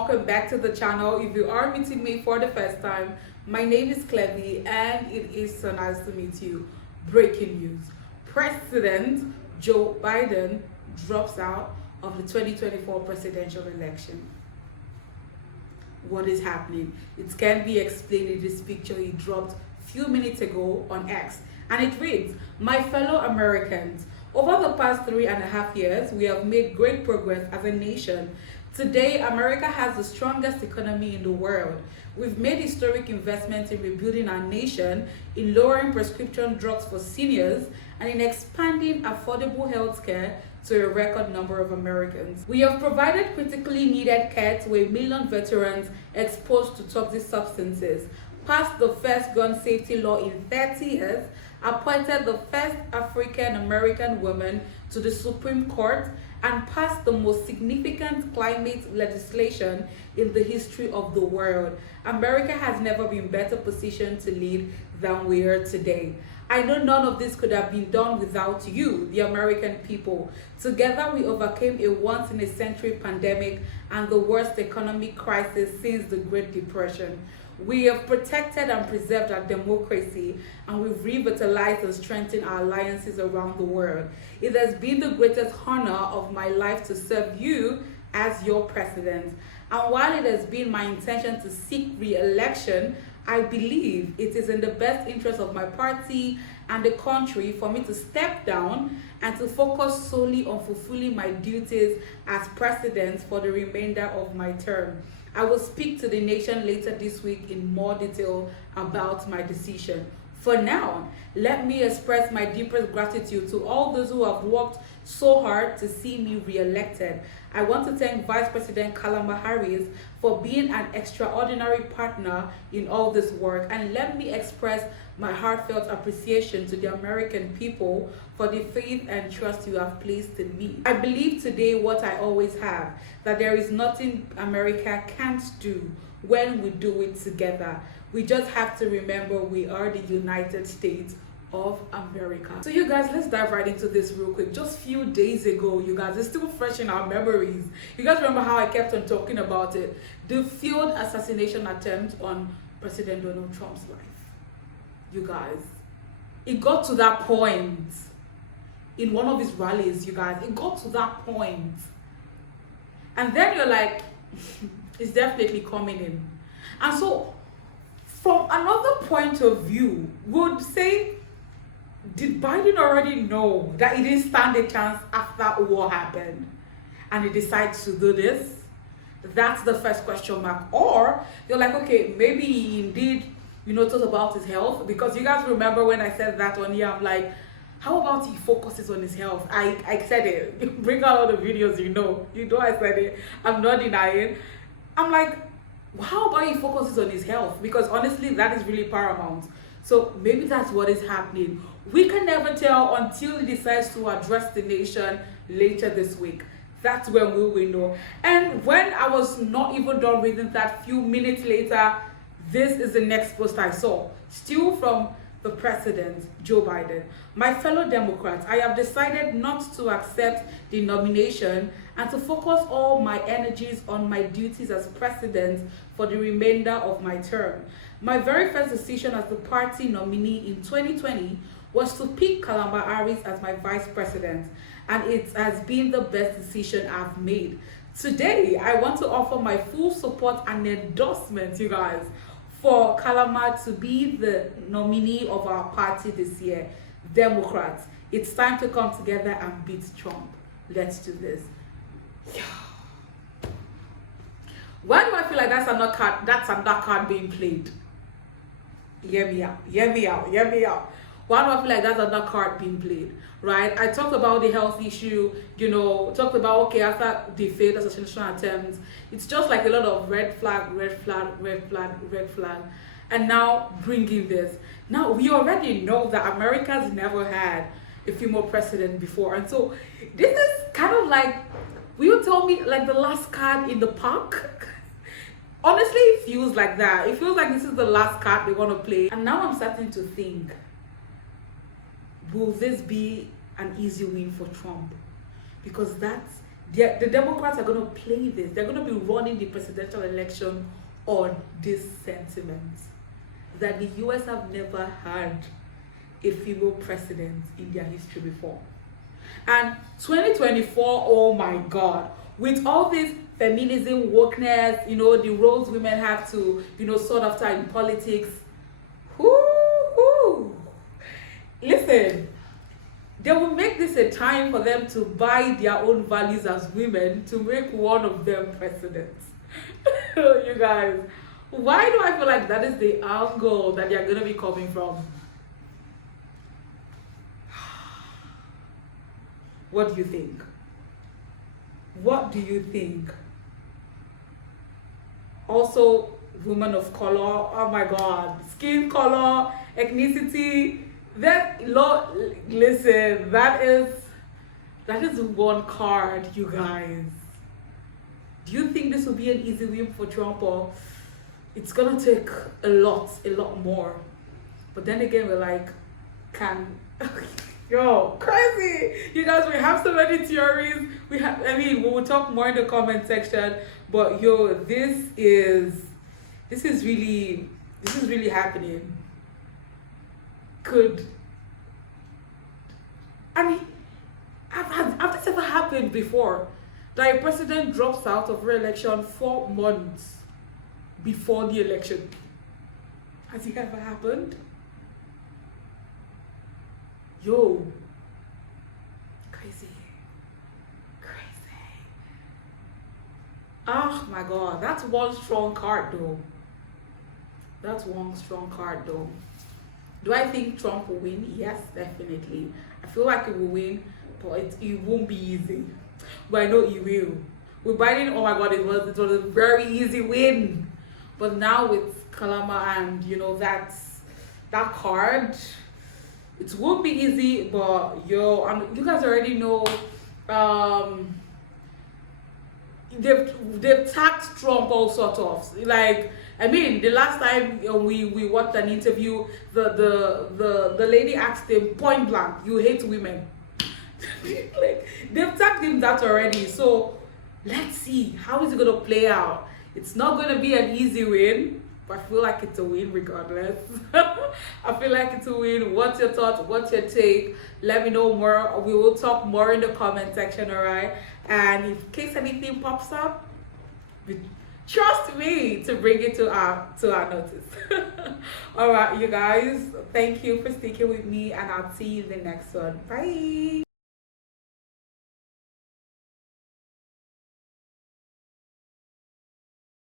welcome back to the channel. If you are meeting me for the first time, my name is Clevy and it is so nice to meet you. Breaking news: President Joe Biden drops out of the 2024 presidential election. What is happening? It can be explained in this picture he dropped a few minutes ago on X, and it reads, "My fellow Americans, over the past 3.5 years, we have made great progress as a nation. Today, America has the strongest economy in the world. We've made historic investments in rebuilding our nation, in lowering prescription drugs for seniors, and in expanding affordable health care to a record number of Americans. We have provided critically needed care to 1 million veterans exposed to toxic substances, passed the first gun safety law in 30 years, appointed the first African American woman to the Supreme Court, and passed the most significant climate legislation in the history of the world. America has never been better positioned to lead than we are today. I know none of this could have been done without you, the American people. Together, we overcame a once-in-a-century pandemic and the worst economic crisis since the Great Depression. We have protected and preserved our democracy, and we've revitalized and strengthened our alliances around the world. It has been the greatest honor of my life to serve you as your president. And while it has been my intention to seek re-election, I believe it is in the best interest of my party and the country for me to step down and to focus solely on fulfilling my duties as president for the remainder of my term. I will speak to the nation later this week in more detail about my decision. For now, let me express my deepest gratitude to all those who have worked so hard to see me re-elected. I want to thank Vice President Kamala Harris for being an extraordinary partner in all this work, and let me express my heartfelt appreciation to the American people for the faith and trust you have placed in me. I believe today what I always have, that there is nothing America can't do when we do it together. We just have to remember we are the United States of America. So you guys, let's dive right into this real quick. Just a few days ago, you guys, it's still fresh in our memories. You guys remember how I kept on talking about it? The failed assassination attempt on President Donald Trump's life. You guys, it got to that point in one of his rallies, you guys. It got to that point. And then you're like, it's definitely coming in. And so, from another point of view, would say, did Biden already know that he didn't stand a chance after war happened and he decides to do this? That's the first question mark. Or you're like, okay, maybe he indeed, thought about his health, because you guys remember when I said that on here, I'm like, how about he focuses on his health? I said it. Bring out all the videos, you know I said it. I'm not denying. I'm like, how about he focuses on his health? Because honestly, that is really paramount. So maybe that's what is happening. We can never tell until he decides to address the nation later this week. That's when we will know. And when I was not even done reading that, few minutes later, this is the next post I saw. Still from the president, Joe Biden. "My fellow Democrats, I have decided not to accept the nomination and to focus all my energies on my duties as president for the remainder of my term. My very first decision as the party nominee in 2020 was to pick Kamala Harris as my vice president, and it has been the best decision I've made. Today, I want to offer my full support and endorsement, you guys, for Kamala to be the nominee of our party this year. Democrats, it's time to come together and beat Trump. Let's do this." Why do I feel like that's another card being played? Hear me out. Why do I feel like that's another card being played? Right? I talked about the health issue, talked about, okay, after the failed assassination attempt, it's just like a lot of red flag. And now bringing this. Now, we already know that America's never had a female president before. And so this is kind of like, will you tell me, like the last card in the pack? Honestly, it feels like that. It feels like this is the last card they want to play. And now I'm starting to think, will this be an easy win for Trump? Because that's The Democrats are going to play this. They're going to be running the presidential election on this sentiment that the US have never had a female president in their history before. And 2024, oh my God, with all this feminism, wokeness, the roles women have to, sort after in politics. Whoo. Listen, they will make this a time for them to buy their own values as women to make one of them president. You guys, why do I feel like that is the angle that they're going to be coming from? What do you think? What do you think? Also, women of color, oh my God, skin color, ethnicity, listen, that is one card, you guys. Do you think this will be an easy win for Trump, or it's gonna take a lot more? But then again, we're like, yo, crazy! You guys, we have so many theories. We will talk more in the comment section. But yo, this is really happening. Have this ever happened before? That a president drops out of re-election 4 months before the election. Has it ever happened? Yo, crazy. Oh my God, that's one strong card though. Do I think Trump will win? Yes, definitely. I feel like he will win, but it won't be easy. But I know he will. With Biden, oh my God, it was a very easy win. But now with Kalama and that card, it won't be easy. But you guys already know. They've tagged Trump all sorts of, like, I mean, the last time we watched an interview, the lady asked him point blank, "You hate women." Like, they've tagged him that already. So let's see how is it gonna play out. It's not gonna be an easy win, but I feel like it's a win regardless. I feel like it's a win. What's your thoughts? What's your take? Let me know more. We will talk more in the comment section, alright? And in case anything pops up, trust me to bring it to our notice. Alright, you guys, thank you for sticking with me, and I'll see you in the next one. Bye.